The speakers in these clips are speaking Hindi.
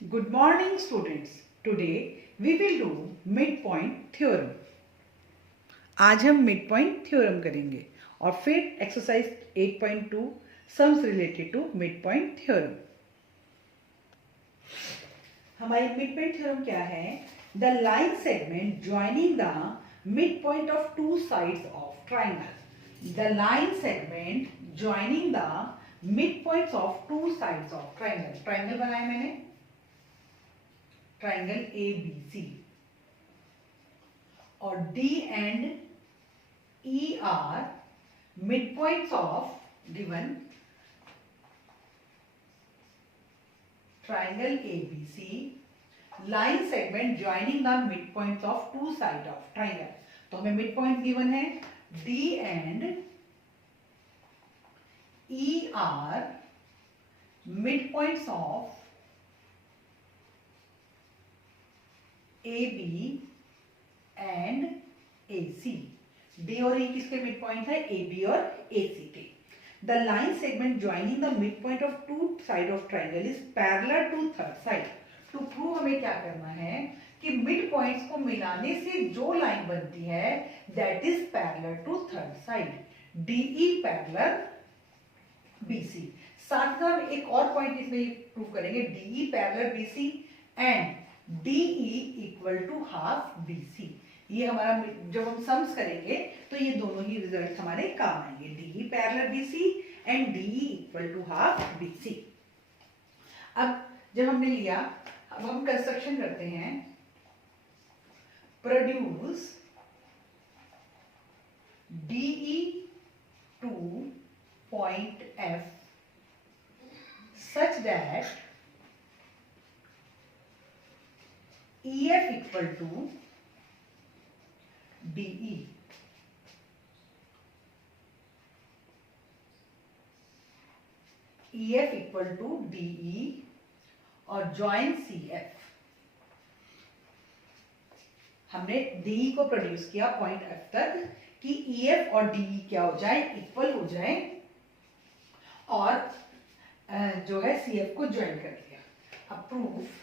Good morning students. Today we will do midpoint theorem. आज हम midpoint theorem करेंगे और फिर exercise 8.2 sums related to midpoint theorem. हमारी midpoint theorem क्या है? The line segment joining the midpoint of two sides of triangle. The line segment joining the midpoints of two sides of triangle. Triangle बनाया मैंने, ट्राइंगल ए बी सी और D and E are midpoints of given triangle A B C line segment joining the midpoints of two side of triangle. तो हमें मिड पॉइंट गिवन है D and E are midpoints of AB and AC. D और E किसके मिड पॉइंट है? AB और AC के. The line segment joining the midpoint of two side of triangle is parallel to third side. To prove हमें क्या करना है कि मिड पॉइंट्स को मिलाने से जो लाइन बनती है that is parallel to third side. DE parallel BC. साथ में एक और पॉइंट इसमें प्रूव करेंगे DE parallel BC and DE equal to half BC. ये हमारा जब हम सम्स करेंगे तो ये दोनों ही रिजल्ट हमारे काम आएंगे. DE parallel BC and DE equal to half BC. अब जब हमने लिया, अब हम कंस्ट्रक्शन करते हैं. Produce DE two point F such that EF equal to DE. EF equal to DE और join CF. हमने DE को प्रोड्यूस किया पॉइंट F तक कि EF और DE क्या हो जाए, इक्वल हो जाए और जो है CF को ज्वाइन कर दिया. अब proof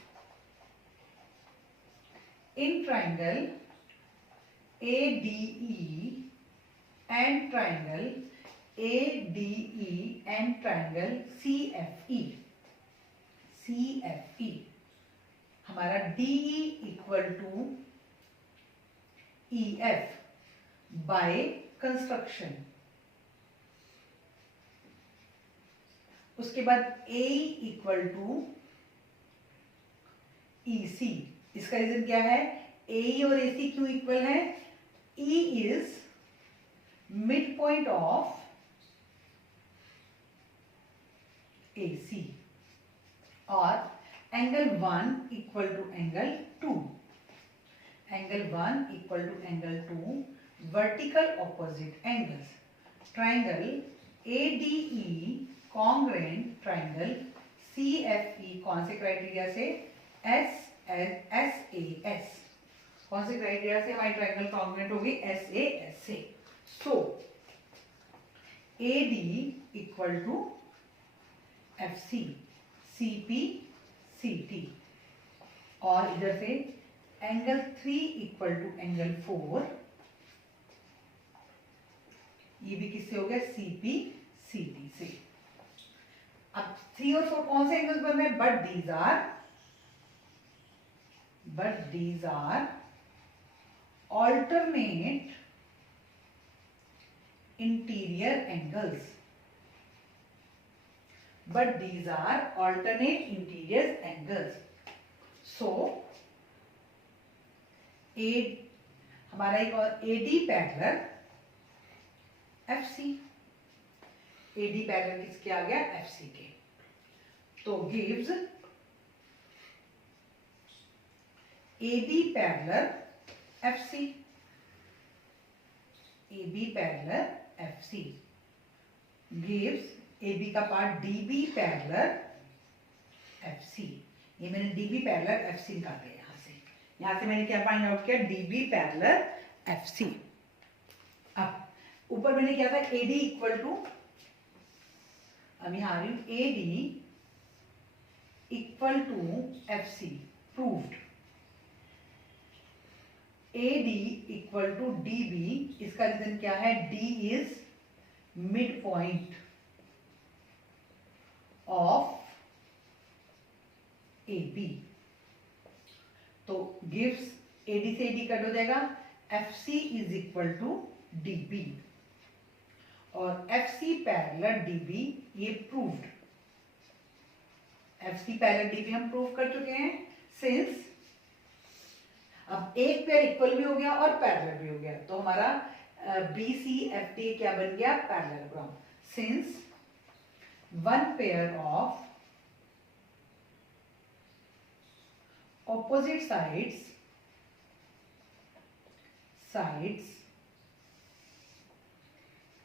in triangle ADE and triangle ADE and triangle CFE. CFE हमारा DE equal to EF by construction. उसके बाद AE इक्वल टू EC. इसका रीजन क्या है? AE और AC क्यों इक्वल है? E is midpoint of AC और angle 1 equal to angle 2. Angle 1 equal to angle 2 vertical opposite angles. Triangle ADE congruent triangle CFE कौन से क्राइटेरिया से? SAS. कौन से क्राइटेरिया से हमारी ट्राइंगल कॉन्ग्रुएंट होगी? SAS से. So AD equal to FC, CP, CT और इधर से एंगल 3 इक्वल टू एंगल 4. ये भी किससे हो गया? CP, CT से. अब 3 और 4 कौन से एंगल्स बन रहे हैं? but these are alternate interior angles. But these are alternate interior angles. So हमारा एक और AD parallel FC. AD parallel किसके आ गया? FC के. तो gives AB parallel FC. AB parallel FC gives AB का पार्ट DB पैरेलल FC. ये मैंने DB पैरेलल FC निकाल दिया. यहाँ से मैंने क्या फाइंड आउट किया? DB parallel FC. अब ऊपर मैंने क्या था? AD इक्वल टू, अब यहाँ आ रही हूँ AD equal to FC proved. AD equal to DB, इसका रीजन क्या है? D is midpoint of AB। तो गिव्स AD से AD कट हो जाएगा, FC is equal to DB और FC पैरेलल DB, ये प्रूव्ड। FC पैरेलल DB हम प्रूव कर चुके हैं सिंस अब एक पेयर इक्वल भी हो गया और पैरेलल भी हो गया, तो हमारा BCFD क्या बन गया? Parallelogram. Since one pair of opposite sides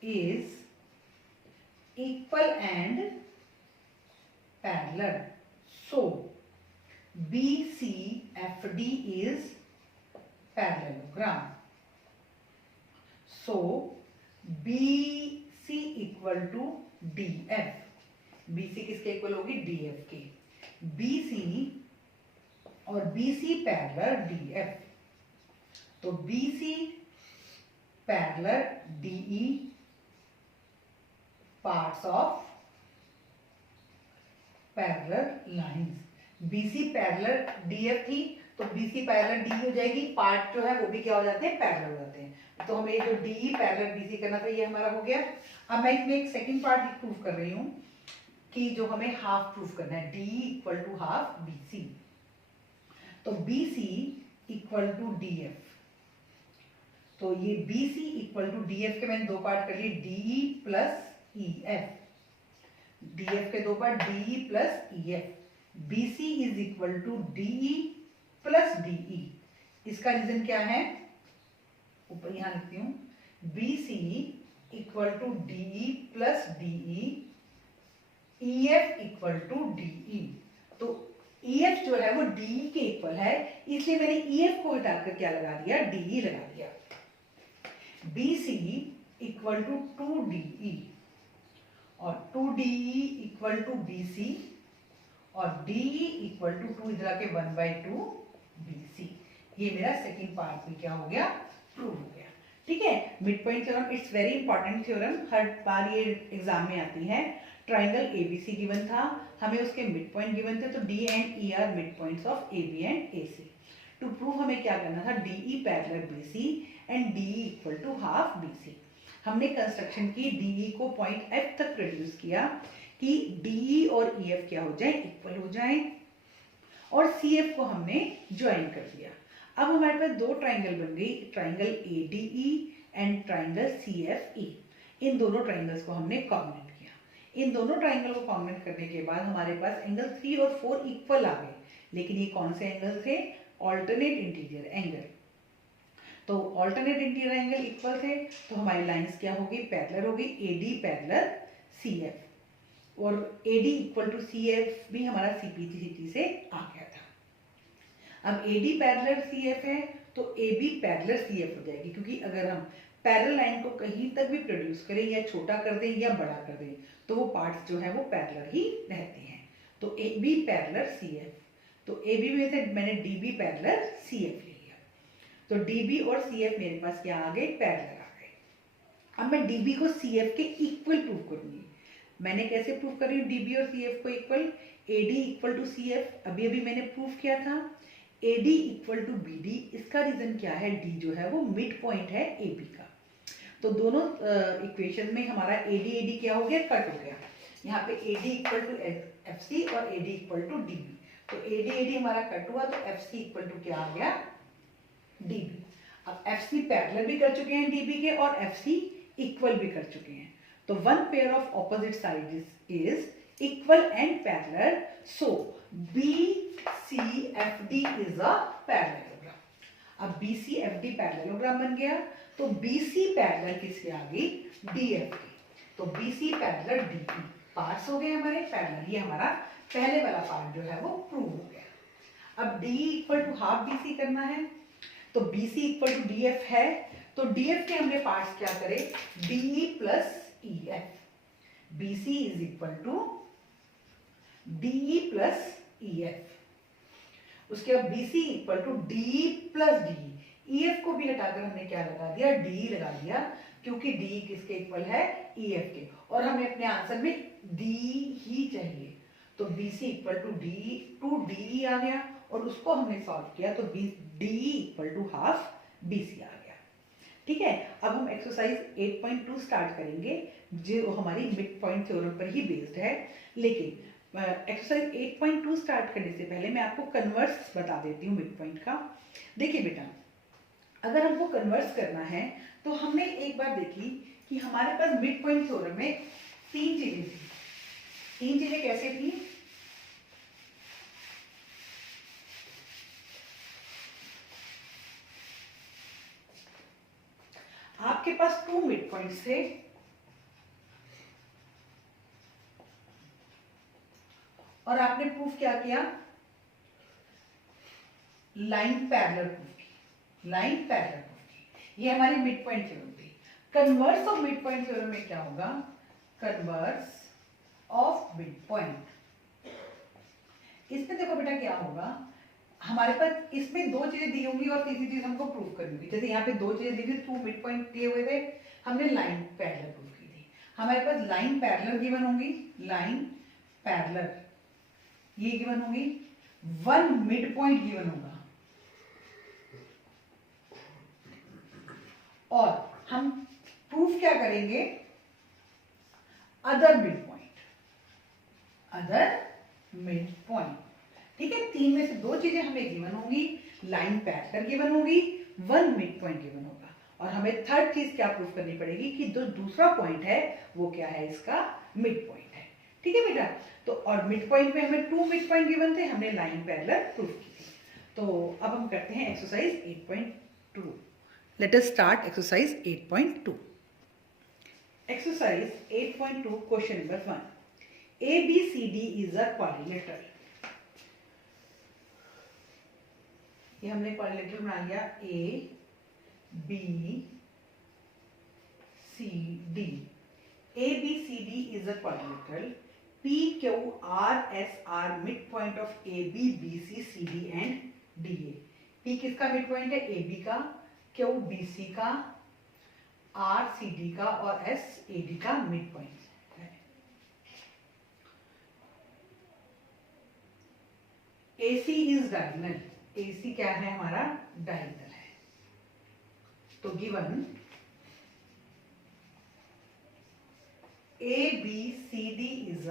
is equal and parallel, so BCFD is parallelogram. So BC equal to DF, BC किसके इक्वल होगी? DF के। BC और BC पैरेलल DF, तो BC parallel DE parts of parallel lines. BC parallel DF थी तो BC पैरेलल DE हो जाएगी, पार्ट जो है वो भी क्या हो जाते हैं? पैरेलल हो जाते हैं। तो हमें जो DE पैरेलल BC करना था ये हमारा हो गया। अब मैं इसमें एक सेकंड पार्ट प्रूव कर रही हूँ कि जो हमें हाफ प्रूफ करना है, DE equal to half BC। तो BC इक्वल टू DF, तो ये BC इक्वल टू DF के मैंने दो पार्ट कर लिए, DE प्लस EF, DF के दो part DE plus EF। BC is equal to DE plus DE, इसका रीजन क्या है? ऊपर यहां लिखती हूं, BC equal to DE plus DE, EF equal to DE। तो EF जो है वो DE के इक्वल है, इसलिए मैंने EF को हटाकर क्या लगा दिया? DE लगा दिया। BC इक्वल टू 2DE और 2DE इक्वल टू BC और DE इक्वल टू 2 इधर आके 1/2 BC। ये मेरा सेकंड पार्ट में क्या हो गया? प्रूव हो गया। ठीक है, mid point theorem it's very important theorem, हर बार ये एग्जाम में आती है। ट्राइंगल ABC गिवन था, हमें उसके मिड पॉइंट गिवन थे, तो D and E are midpoints of AB and AC। To prove हमें क्या करना था? DE parallel BC and DE equal to half BC। हमने कंस्ट्रक्शन की, DE को पॉइंट F तक रिड्यूस किया कि DE और EF क्या हो जाए? इक्वल हो जाए, और CF को हमने ज्वाइन कर दिया। अब हमारे पास दो ट्राइंगल बन गई, triangle ADE and triangle CFE। इन दोनों ट्राइंगल्स को हमने कॉम्बिनेट किया। इन दोनों ट्राइंगल को कॉम्बिनेट करने के बाद हमारे पास एंगल 3 और 4 इक्वल आ गए, लेकिन ये कौन से एंगल थे? Alternate interior angle. तो ऑल्टरनेट इंटीरियर एंगल इक्वल थे, तो हमारी लाइंस क्या होगी? पैरेलल होगी, AD पैरेलल CF, और AD इक्वल टू CF भी हमारा CPCT से आ गया था। अब AD पैरेलल CF है तो AB पैरेलल CF हो जाएगी, क्योंकि अगर हम पैरेलल लाइन को कहीं तक भी प्रोड्यूस करें या छोटा कर दें या बड़ा कर दें तो वो पार्ट्स जो है वो पैरेलल ही रहते हैं। तो AB पैरेलल CF, तो AB में से मैंने DB पैरेलल CF ले लिया, तो DB और CF मेरे पास क्या आ गए? पैरेलल आ गए। अब मैं DB को CF के इक्वल प्रूव करूंगी। मैंने कैसे प्रूव कर रही हूँ DB और CF को equal? AD equal to CF अभी अभी मैंने प्रूव किया था, AD इक्वल टू BD। इसका रीजन क्या है? D जो है वो मिड पॉइंट है AB का। तो दोनों इक्वेशन में हमारा AD क्या हो गया? कट हो गया। यहाँ पे AD इक्वल टू FC और AD इक्वल टू DB, तो AD हमारा कट हुआ, तो FC इक्वल टू क्या आ गया? DB। अब FC पैरेलल भी कर चुके हैं DB के और FC इक्वल भी कर चुके हैं, तो one pair of opposite sides is equal and parallel, so BCFD is a parallelogram. अब BCFD पैरेललोग्राम बन गया, तो BC पैरेलल किसके आ गई? DF की, तो BC पैरेलल DE पार्ट्स हो गए हमारे पैरेलल। ये हमारा पहले वाला पार्ट जो है वो प्रूव हो गया। अब DE equal to half BC करना है, तो BC इक्वल टू DF है, तो DF के हमने पार्ट्स क्या करे? DE plus EF। BC is equal to DE plus EF। उसके बाद BC equal to D plus D। EF को भी हटाकर हमने क्या लगा दिया, D लगा दिया, क्योंकि D किसके इक्वल है, EF के, और हमें अपने आंसर में D ही चाहिए। तो BC इक्वल टू D आ गया, और उसको हमने सॉल्व किया तो D equal to half BC आ गया। ठीक है, अब हम एक्सरसाइज 8.2 स्टार्ट करेंगे, जो हमारी मिड पॉइंट थ्योरम पर ही बेस्ड है। लेकिन एक्सरसाइज 8.2 स्टार्ट करने से पहले मैं आपको कन्वर्स बता देती हूँ मिड पॉइंट का। देखिए बेटा, अगर हमको कन्वर्स करना है तो हमने एक बार देखी कि हमारे पास मिड पॉइंट थ्योरम में तीन चीजें थी। तीन चीजें कैसे थी, आपके पास 2 मिड पॉइंट्स थे, और आपने प्रूफ क्या किया, लाइन पैरेलल प्रूफ की, लाइन पैरेलल प्रूफ की। ये हमारी मिड पॉइंट थ्योरम थी। Converse of mid point theorem में क्या होगा, कन्वर्स ऑफ मिड पॉइंट। इसमें देखो बेटा क्या होगा, हमारे पास इसमें दो चीजें दी होंगी और तीसरी चीज हमको प्रूव करनी होगी। जैसे यहाँ पे दो चीजें दी थी, 2 मिड पॉइंट दिए हुए थे, हमने लाइन पैरेलल प्रूफ की थी। हमारे पास लाइन पैरेलल गिवन होंगी, लाइन पैरेलल ये गिवन होगी, 1 मिड पॉइंट गिवन होगा, और हम प्रूफ क्या करेंगे, other mid point, other mid point. ठीक है, तीन में से दो चीजें हमें गिवन होंगी, लाइन पैरेलल गिवन होगी, 1 मिड पॉइंट गिवन होगा, और हमें थर्ड चीज क्या प्रूफ करनी पड़ेगी कि जो दूसरा पॉइंट है वो क्या है, इसका मिड पॉइंट है। ठीक है बेटा, तो और मिड पॉइंट में हमें 2 मिड पॉइंट गिवन थे, हमने लाइन पैरेलल प्रूफ की थी। तो अब हम करते हैं exercise 8.2। Let us start exercise 8.2। Exercise 8.2 question number 1, ABCD is a quadrilateral. ये हमने क्वाड्रिलेटरल बना लिया, ABCD। ABCD is a quadrilateral. PQRSR midpoint of AB, BC, CD and DA. P किसका मिडपॉइंट है, AB का, Q BC का, R CD का और S AD का मिडपॉइंट है। AC is diagonal. AC क्या है हमारा, डायगोनल है। तो given ABCD is a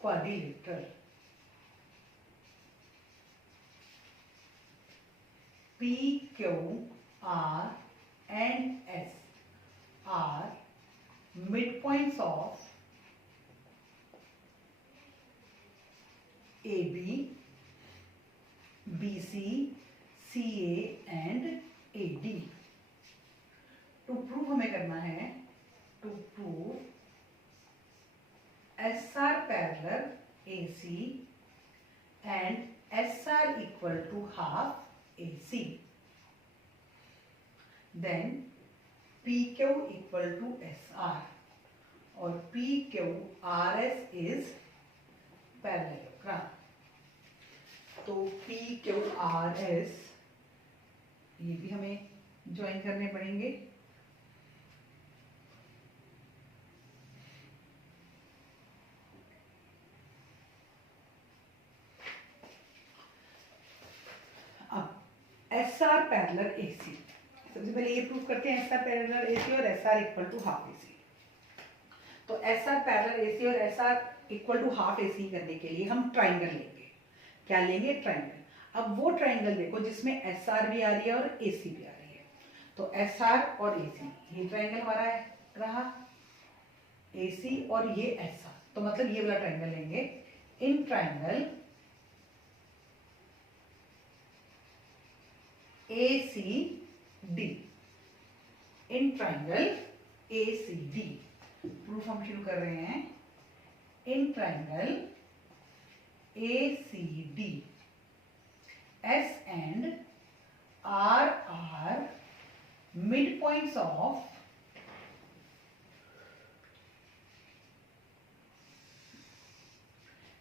quadrilateral. PQR and S are midpoints of AB, BC, CA and AD। To prove हमें करना है, to prove SR parallel AC and SR equal to half AC, then PQ equal to SR और PQRS is parallelogram। तो PQRS ये भी हमें ज्वाइन करने पड़ेंगे। अब SR पैरेलल AC, सबसे पहले ये प्रूव करते हैं SR पैरेलल AC और SR equal to half AC। तो SR पैरेलल AC और SR equal to half AC करने के लिए हम ट्राइंगल लेंगे। क्या लेंगे, ट्राइंगल। अब वो ट्राइंगल देखो जिसमें SR भी आ रही है और AC भी आ रही है। तो SR और AC, ये ट्राइंगल हमारा है रहा, AC और ये SR, तो मतलब ये वाला ट्राइंगल लेंगे। In triangle ACD, in triangle ACD, proof हम शुरू कर रहे हैं। In triangle ACD, S and R are midpoints of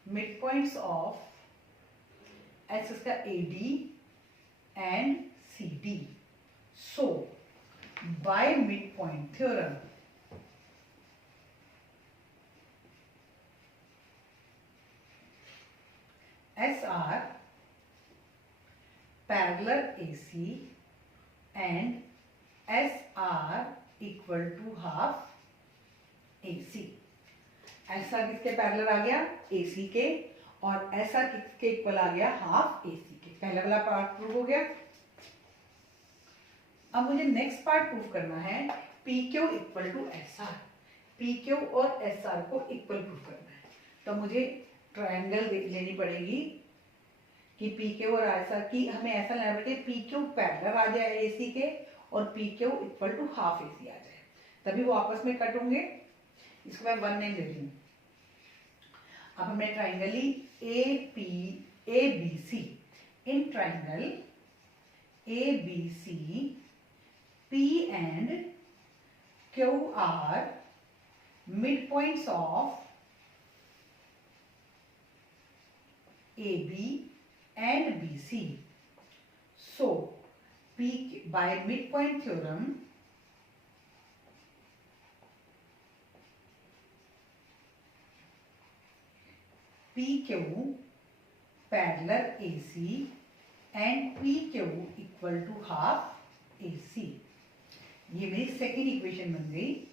mid points of axis का AD and CD. So by midpoint theorem, SR parallel AC and SR equal to half AC. SR किसके पैरेलल आ गया? AC के, और SR किसके इक्वल आ गया? हाफ AC के. पहला वाला पार्ट प्रूव हो गया. अब मुझे नेक्स्ट पार्ट प्रूव करना है PQ equal to SR. PQ और SR को इक्वल प्रूव करना है, तो मुझे ट्रायंगल लेनी पड़ेगी कि PQ और SR की हमें ऐसा लेना पड़ेगा PQ पैरेलल आ जाए AC के और PQ equal to half AC आ जाए, तभी वो आपस में कट होंगे. इसको मैं 1 नेम दे रही हूँ. अब हमें triangle ABC, in triangle ABC P and Q are midpoints of AB and BC. So by midpoint theorem, PQ parallel AC and PQ equal to half AC. ये मेरी सेकेंड इक्वेशन बन गई.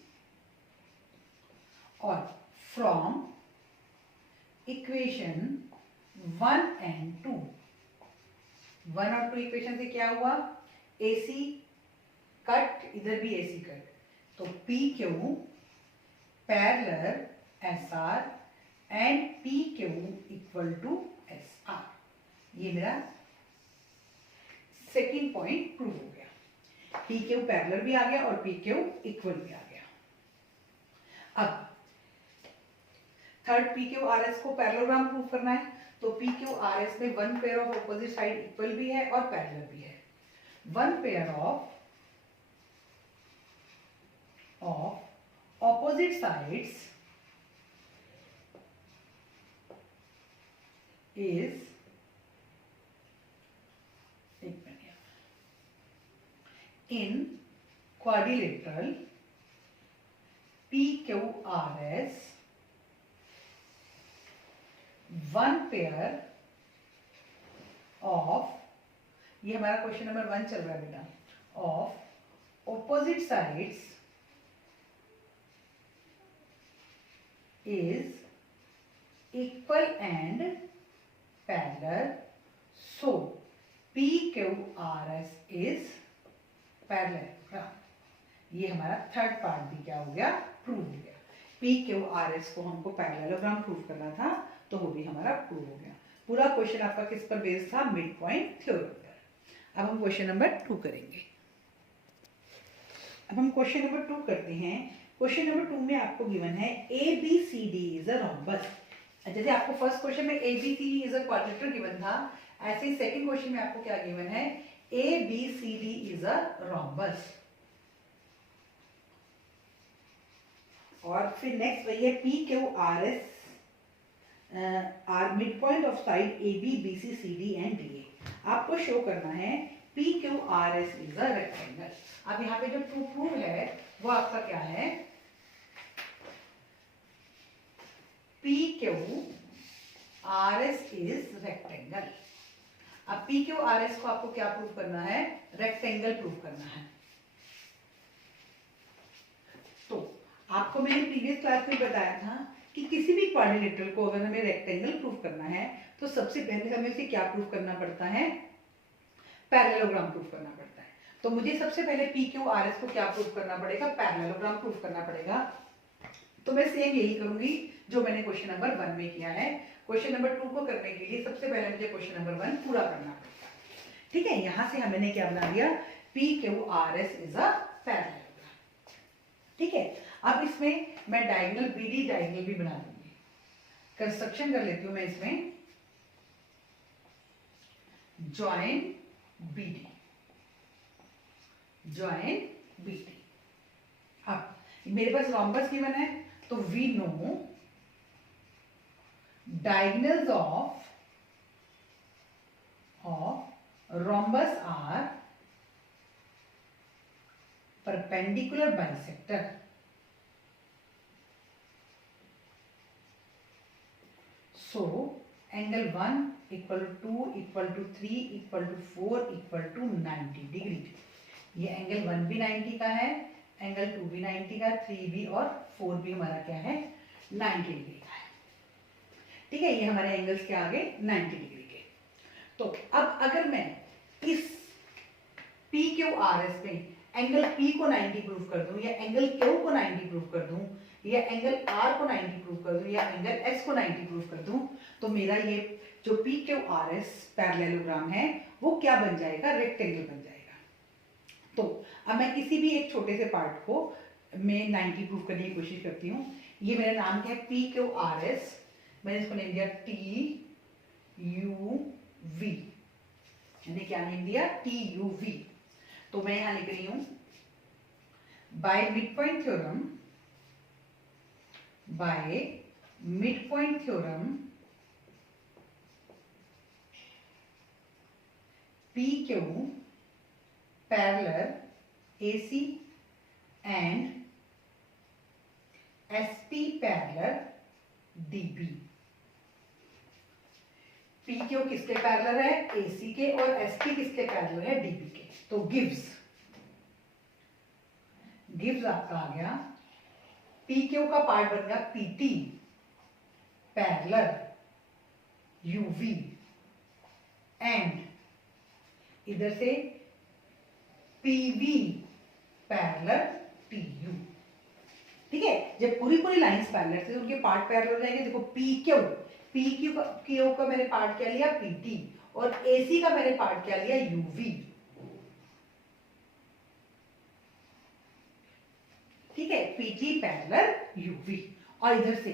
और फ्रॉम इक्वेशन 1 एंड 2, 1 और 2 इक्वेशन से क्या हुआ? AC कट, इधर भी AC कट, तो PQ parallel SR and PQ equal to SR. ये मेरा सेकेंड पॉइंट प्रूव हो गया. PQ पैरेलल भी आ गया और PQ इक्वल भी आ गया. अब थर्ड PQ RS को पैरेललोग्राम प्रूव करना है, तो PQ RS में one pair of opposite side equal भी है और पैरेलल भी है. One pair of opposite sides is in quadrilateral PQRS, one pair of, ये हमारा क्वेश्चन नंबर 1 चल रहा है बेटा, of opposite sides is equal and parallel. So PQRS is parallel. ये हमारा थर्ड पार्ट भी क्या हो गया? प्रूव हो गया. PQRS को हमको पैरेललोग्राम प्रूव करना था, तो वो भी हमारा प्रूव हो गया. पूरा क्वेश्चन आपका किस पर बेस्ड था? मिड पॉइंट थ्योरम पर. अब हम क्वेश्चन नंबर 2 करेंगे. अब हम क्वेश्चन नंबर 2 करते हैं. क्वेश्चन नंबर 2 में आपको गिवन है ABCD इज अ रोम्बस. जैसे आपको फर्स्ट क्वेश्चन में ABCD is a quadrilateral given था, ऐसे ही सेकंड क्वेश्चन में आपको क्या गिवन है? ABCD is a rhombus. और फिर नेक्स्ट वही है PQRS are midpoint of side AB, BC, CD and DA. आपको शो करना है PQRS इज अ रेक्टेंगल. अब यहाँ पे जो प्रूफ है वो आपका क्या है? PQRS is rectangle. अब PQRS को आपको क्या प्रूव करना है? रेक्टेंगल प्रूव करना है. तो आपको मैंने प्रीवियस क्लास में बताया था कि किसी भी क्वाड्रिलेटरल को अगर हमें रेक्टेंगल प्रूव करना है तो सबसे पहले हमें उसे क्या प्रूव करना पड़ता है? पैरेललोग्राम प्रूव करना पड़ता है. तो मुझे सबसे पहले PQRS को क्या प्रूव करना पड़ेगा? पैरेललोग्राम प्रूव करना पड़ेगा. तो मैं सेम यही करूंगी जो मैंने क्वेश्चन नंबर 1 में किया है. क्वेश्चन नंबर 2 को करने के लिए सबसे पहले मुझे क्वेश्चन नंबर 1 पूरा करना पड़ेगा. ठीक है, यहां से हमने क्या बना दिया? PQRS is a parallelogram. ठीक है, अब इसमें मैं डायगोनल BD डायगोनल भी बना दूंगी. कंस्ट्रक्शन कर लेती हूं मैं इसमें. Join BD, join BD. अब मेरे पास रोम्बस गिवन है, तो we know diagonals of rhombus are perpendicular bisector. So angle 1 equal to 2 equal to 3 equal to 4 equal to 90 degree. ये एंगल 1 भी 90 का है, एंगल 2 भी 90 का, 3 भी और 4 भी हमारा क्या है 90 डिग्री का है. ठीक है, ये हमारे एंगल्स के आगे 90 डिग्री के. तो अब अगर मैं इस पी क्यू आर एस में एंगल P को 90 प्रूव कर दूं, या एंगल Q को 90 प्रूव कर दूं, या एंगल R को 90 प्रूव कर दूं, या एंगल S को 90 प्रूव कर दूं, तो मेरा ये जो PQRS पैरेललोग्राम है वो क्या बन जाएगा, रेक्टेंगल बन जाएगा. तो अब मैं किसी भी एक छोटे से पार्ट को मैं 90 प्रूव करने की कोशिश करती हूँ. ये मेरा नाम क्या है PQRS, मैंने इसको नेम दिया TUV, मैंने क्या नेम दिया TUV. तो मैं यहां लिख रही हूं by midpoint theorem PQ parallel AC and SP parallel DB. PQ किसके पैरेलल है, AC के, और SP किसके पैरेलल है, DB के. तो गिव्स आपका आ गया, PQ का पार्ट बन गया PT पैरेलल UV एंड इधर से PV पैरेलल TU. ठीक है, जब पूरी लाइंस पैरेलल थे तो उनके पार्ट पैरेलल हो जाएंगे. देखो PQ का मैंने पार्ट क्या लिया PT, और AC का मैंने पार्ट क्या लिया UV. ठीक है, PT पैरेलल UV. और इधर से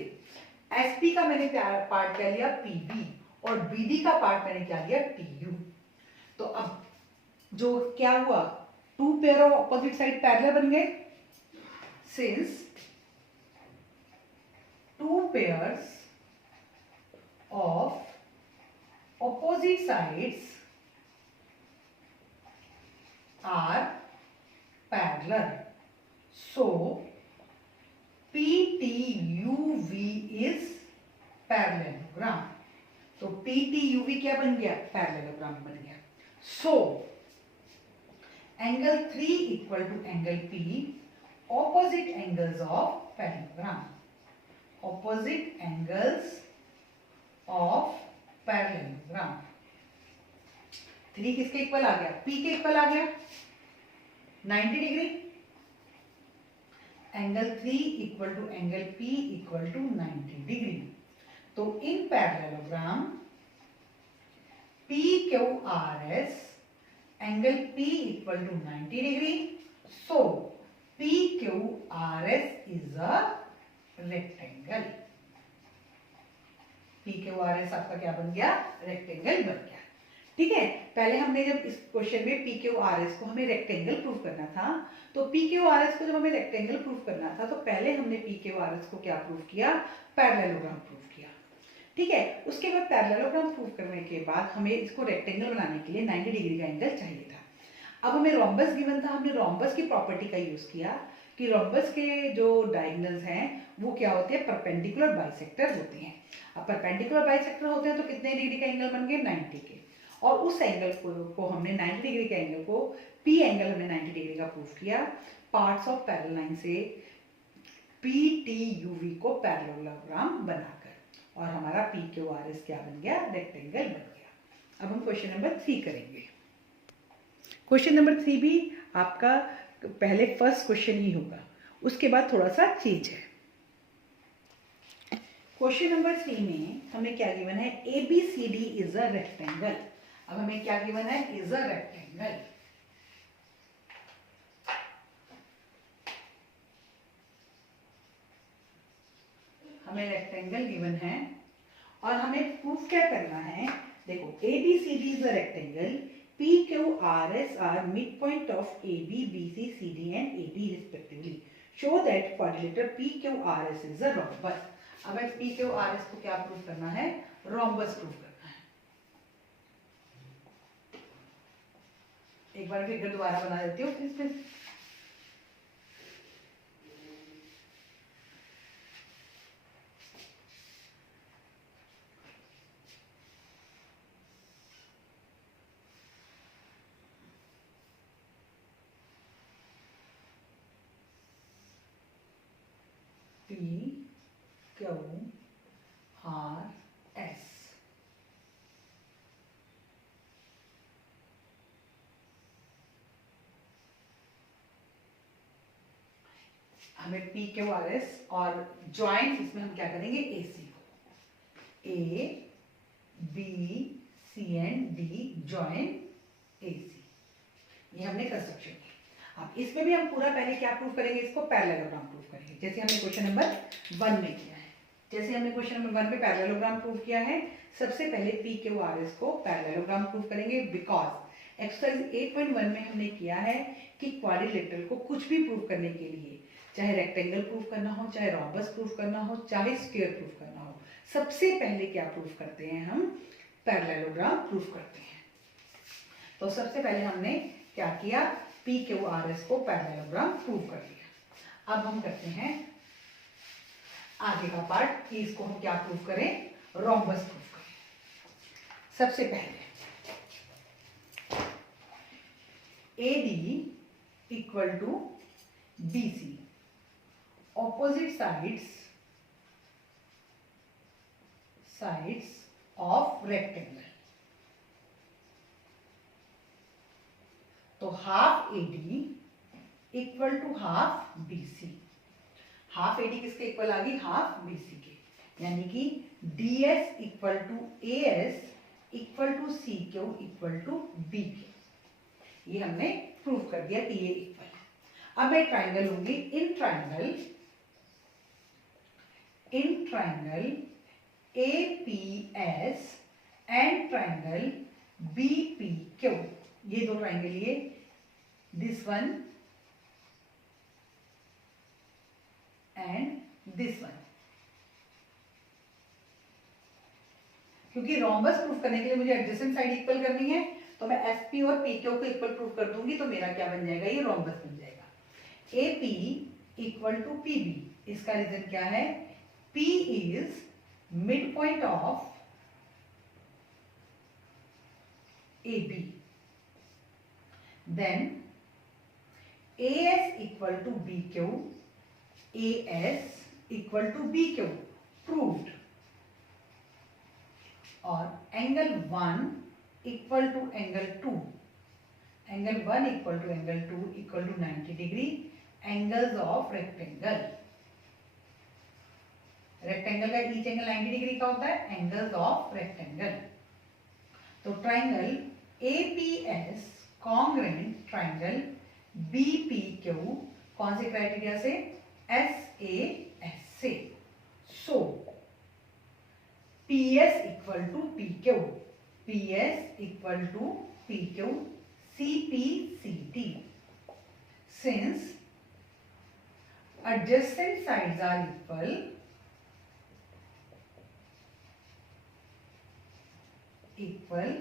SP का मैंने पार्ट क्या लिया PB, और BD का पार्ट मैंने क्या लिया TU. तो अब जो क्या हुआ, two pair of opposite side parallel बन गए. Since two pairs of opposite sides are parallel, so PTUV is parallelogram. तो PTUV क्या बन गया, पैरेललोग्राम बन गया. So angle 3 equal to angle P, opposite angles of parallelogram. Opposite angles of parallelogram. 3 किसके इक्वल आ गया, P के इक्वल आ गया 90 degree. Angle 3 equal to angle P equal to 90 degree. तो in parallelogram PQRS angle P equal to 90 degree. So PQRS is a rectangle. PQRS आपका क्या बन गया, रेक्टेंगल बन गया. ठीक है, पहले हमने जब इस क्वेश्चन में PQRS को हमें रेक्टेंगल प्रूव करना था, तो PQRS को जब हमें रेक्टेंगल प्रूव करना था तो पहले हमने PQRS को क्या प्रूव किया, पैरेललोग्राम प्रूव किया. ठीक है, उसके बाद पैरेललोग्राम प्रूव करने के बाद हमें इसको रेक्टेंगल बनाने के लिए 90 डिग्री का एंगल चाहिए था. अब हमें रोम्बस गिवन था, हमने रोम्बस की प्रॉपर्टी का यूज किया कि रोम्बस के जो डायगोनल्स हैं वो क्या होते हैं, परपेंडिकुलर बाइसेक्टर होते हैं. अब परपेंडिकुलर बाइसेक्टर होते हैं तो कितने डिग्री का एंगल बन गए, 90 के. और उस एंगल को हमने 90 डिग्री के एंगल को P एंगल हमने 90 डिग्री का प्रूव किया पार्ट्स ऑफ पैरेलल लाइन से PTUV को पैरेललोग्राम बनाकर, और हमारा PQRS क्या बन गया, रेक्टेंगल बन गया. अब हम क्वेश्चन नंबर 3 करेंगे. क्वेश्चन नंबर 3 भी आपका पहले फर्स्ट क्वेश्चन ही होगा, उसके बाद थोड़ा सा चेंज है. क्वेश्चन नंबर 3 में हमें क्या गिवन है, ABCD इज अ रेक्टेंगल. अब हमें क्या गिवन है, इज अ रेक्टेंगल. हमें रेक्टेंगल गिवन है और हमें प्रूफ क्या करना है. देखो, ABCD is a rectangle, PQRS are midpoint of AB, BC, CD and AD respectively. Show that quadrilateral PQRS is a rhombus. अब पी क्यू आर एस को क्या प्रूव करना है, रोम्बस प्रूव करना है। एक बार फिगर दोबारा बना देती हूँ इसमें। पी क्यू आर एस, हमें पी क्यू आर एस और ज्वाइंट इसमें हम क्या करेंगे, ए सी को, A B C and D joint A C, ये हमने कंस्ट्रक्शन की। अब इसमें भी हम पूरा पहले क्या प्रूफ करेंगे, इसको पैरेललोग्राम प्रूफ करेंगे, जैसे हमने क्वेश्चन नंबर 1 में किया है। जैसे हमने क्वेश्चन नंबर 1 में पैरेललोग्राम प्रूफ किया है, सबसे पहले पी क्यू आर एस को पैरेललोग्राम प्रूफ करेंगे, बिकॉज एक्सरसाइज 8.1 में हमने किया है कि क्वाड्रिलेटरल को कुछ भी प्रूफ करने के लिए, चाहे रेक्टेंगल प्रूफ करना हो, चाहे रोम्बस प्रूफ करना हो, चाहे स्क्वायर प्रूफ करना हो, सबसे पहले क्या प्रूफ करते हैं, हम पैरेललोग्राम प्रूफ करते हैं। तो सबसे पहले हमने क्या किया, पी क्यू आर एस को पैरेललोग्राम प्रूव कर दिया। अब हम करते हैं आगे का पार्ट कि इसको हम क्या प्रूव करें, रोम्बस प्रूफ करें। सबसे पहले A D equal to B C, opposite sides of rectangle. तो half A D equal to half B C, half A D किसके इक्वल आ गई, हाफ बी सी के, यानी कि D S equal to A S equal to C Q equal to B Q, ये हमने प्रूव कर दिया कि ये इक्वल है। अब मैं ट्राइंगल लूंगी, in triangle A P S and triangle B P Q, ये दो ट्राइंगल, ये this one and this one. क्योंकि रोम्बस प्रूफ करने के लिए मुझे एडजेसेंट साइड इक्वल करनी है, तो मैं एस पी और पी क्यू को इक्वल प्रूफ कर दूंगी, तो मेरा क्या बन जाएगा, ये रोम्बस बन जाएगा। A P equal to P B, इसका रीजन क्या है, P is midpoint of AB. Then AS equal to BQ, AS equal to BQ proved, और angle 1 equal to angle 2, angle 1 equal to angle 2 equal to 90 degree, angles of rectangle, rectangle का ईच एंगल 90 डिग्री का होता है, एंगल्स ऑफ रेक्टेंगल। तो triangle APS congruent triangle BPQ, कौन से क्राइटेरिया से, एसएएस से। So PS equal to PQ, PS equal to PQ, CPCT, since adjacent sides are equal,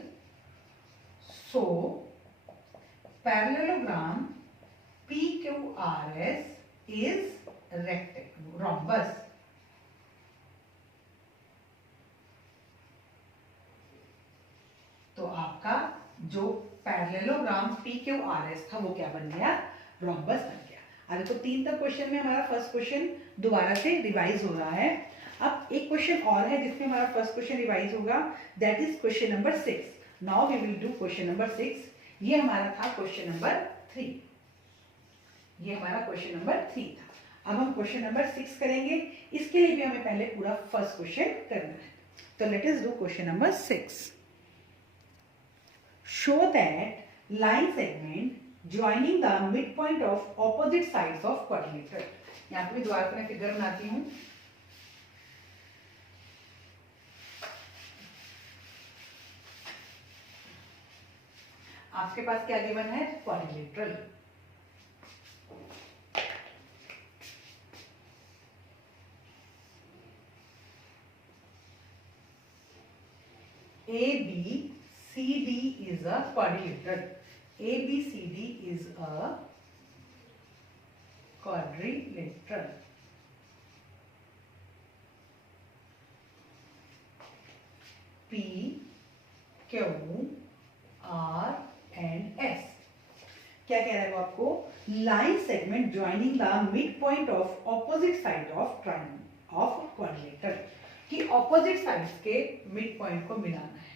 so parallelogram PQRS is rectangle, rhombus. तो आपका जो पैरेललोग्राम PQRS था वो क्या बन गया, रोम्बस बन गया। अब देखो 3 तक क्वेश्चन में हमारा फर्स्ट क्वेश्चन दोबारा से रिवाइज हो रहा है। अब एक क्वेश्चन और है जिसमें हमारा फर्स्ट क्वेश्चन रिवाइज होगा, that is question number 6। Now we will do question number 6। ये हमारा था क्वेश्चन नंबर 3, ये हमारा क्वेश्चन नंबर 3 था। अब हम क्वेश्चन नंबर 6 करेंगे, इसके लिए भी हमें पहले पूरा फर्स्ट क्वेश्चन करना है। तो let us do question number 6। Show that line segment joining the mid point of opposite sides of quadrilateral. यहाँ पे दोबारा मैं फिगर बनाती हूँ। आपके पास क्या गिवन है, quadrilateral. ABCD is a quadrilateral. ABCD is a quadrilateral. P, Q, R and S. क्या कह रहा है वो आपको? Line segment joining the mid point of opposite side of triangle of quadrilateral, कि ऑपोजिट साइड्स के मिड पॉइंट को मिलाना है.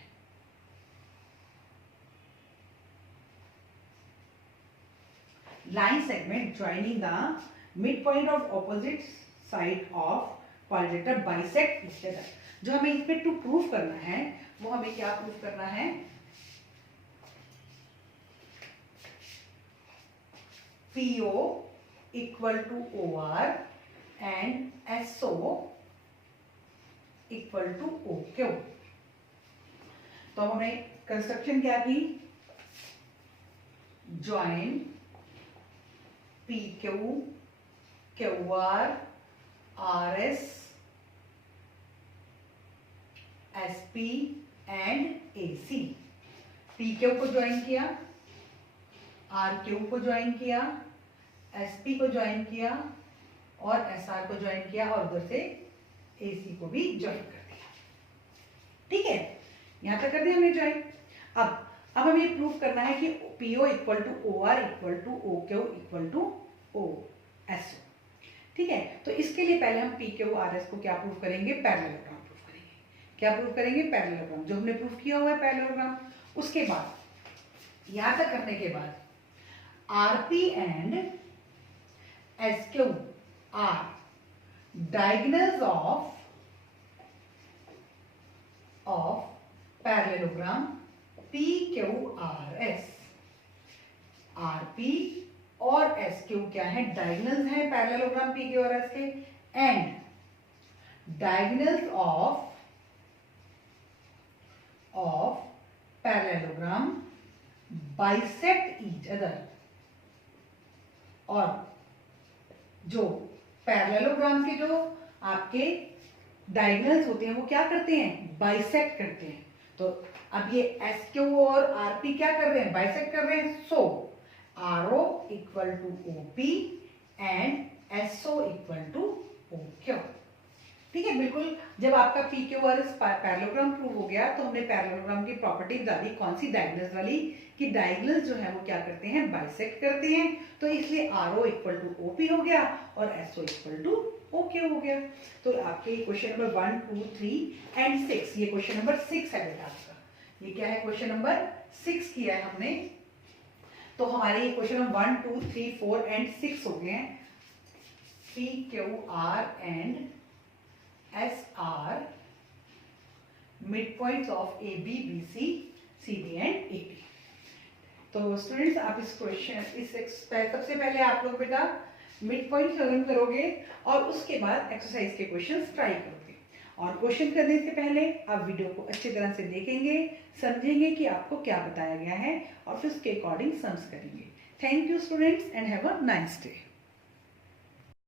Line segment joining the mid point of opposite side of quadrilateral bisect each other. जो हमें इसमें टू प्रूफ करना है वो हमें क्या प्रूफ करना है? PO equal to OR and SO equal to OQ. तो हमने कंस्ट्रक्शन क्या की? Join PQ, QR, RS, SP and AC. PQ को ज्वाइन किया, RQ को ज्वाइन किया, SP को ज्वाइन किया और SR को ज्वाइन किया और उधर से AC को भी ज्वाइन कर दिया. ठीक है, यहां तक कर दिया हमने ज्वाइन. अब हमें ये प्रूफ करना है कि PO equal to OR equal to OQ equal to OSO. ठीक है, तो इसके लिए पहले हम PQRS को क्या प्रूफ करेंगे? पैरेललोग्राम प्रूफ करेंगे. क्या प्रूफ करेंगे? पैरेललोग्राम, जो हमने प्रूफ किया हुआ है पैरेललोग्राम. उसके बाद यहां तक करने के बाद RP and SQ are diagonals of parallelogram PQRS. RP और SQ क्या है? डायगोनल्स हैं पैरेललोग्राम PQRS के, and diagonals of parallelogram bisect each other. और जो पैरेललोग्राम के जो आपके डायगोनल्स होते हैं वो क्या करते हैं? बाइसेक्ट करते हैं. तो अब ये SQ और RP क्या कर रहे हैं? बाइसेक्ट कर रहे हैं. So RO equal to OP and SO equal to OQ. ठीक है, बिल्कुल. जब आपका PQRS पैरेललोग्राम प्रूव हो गया तो हमने पैरेललोग्राम की प्रॉपर्टी डाली. कौन सी? डायगोनल्स वाली, कि डायगोनल्स जो है वो क्या करते हैं? बाइसेक्ट करते हैं. तो इसलिए RO इक्वल टू OP हो गया और SO इक्वल टू OQ हो गया. तो आपके क्वेश्चन नंबर 1, 2, 3 एंड 6, ये क्वेश्चन नंबर 6 है बेटा आपका. ये क्या है? क्वेश्चन नंबर 6 किया है हमने. तो हमारे ये क्वेश्चन नंबर 1, 2, 3, 4 एंड 6 हो गए हैं. PQR and SR mid points of AB, BC, CD and AD. तो स्टूडेंट्स, आप इस क्वेश्चन सबसे पहले आप लोग बेटा मिड पॉइंट थ्योरम करोगे और उसके बाद एक्सरसाइज के क्वेश्चंस ट्राई करोगे. और क्वेश्चन करने से पहले आप वीडियो को अच्छी तरह से देखेंगे, समझेंगे कि आपको क्या बताया गया है और फिर उसके अकॉर्डिंग सम्स करेंगे. Thank you students and have a nice day.